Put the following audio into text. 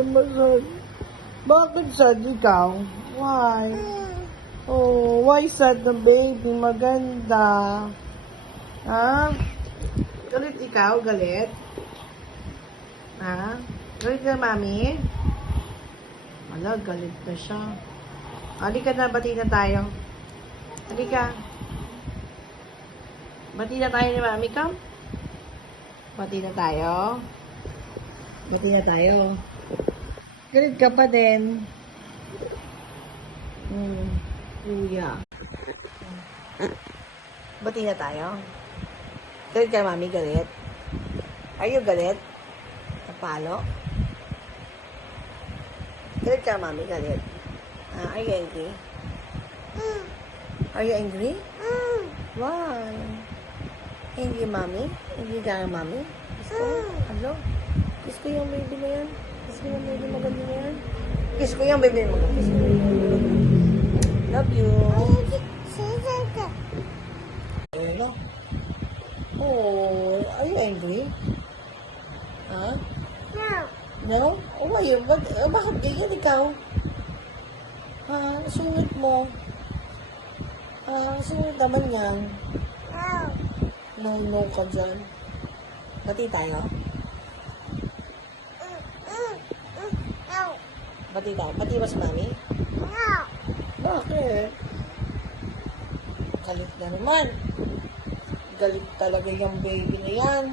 naman sad. Bakit sad ikaw? Why? Oh, why sad na baby? Maganda. Ha? Galit ikaw? Galit? Ha? Galit ka, mami? Wala, galit na siya. Halika na, bati na tayo. Halika. Bati na tayo ni mami, come. Bati na tayo. Bati na tayo. Galit ka pa din. Kuya. Bati na tayo. Galit ka, mami, galit. Are you galit? Napalo? Galit ka, mami, galit. Are you angry? Are you angry? Why? Angry, mami? Angry ka, mami? Kiss ko? Hello? Kiss ko yung baby na yan. Kiss ko yung baby maganda na yan. Kiss ko yung baby maganda. Kiss ko yung baby maganda. Love you. Hello? Oh, are you angry? Huh? No. No? Oh, why you? Bakit ganyan ikaw? Sungit mo. Sungit naman yan. No ka dyan. Bati tayo. Bati tayo. Bati ba si mami? Bakit? Galit na naman. Galit talaga yung baby na yan.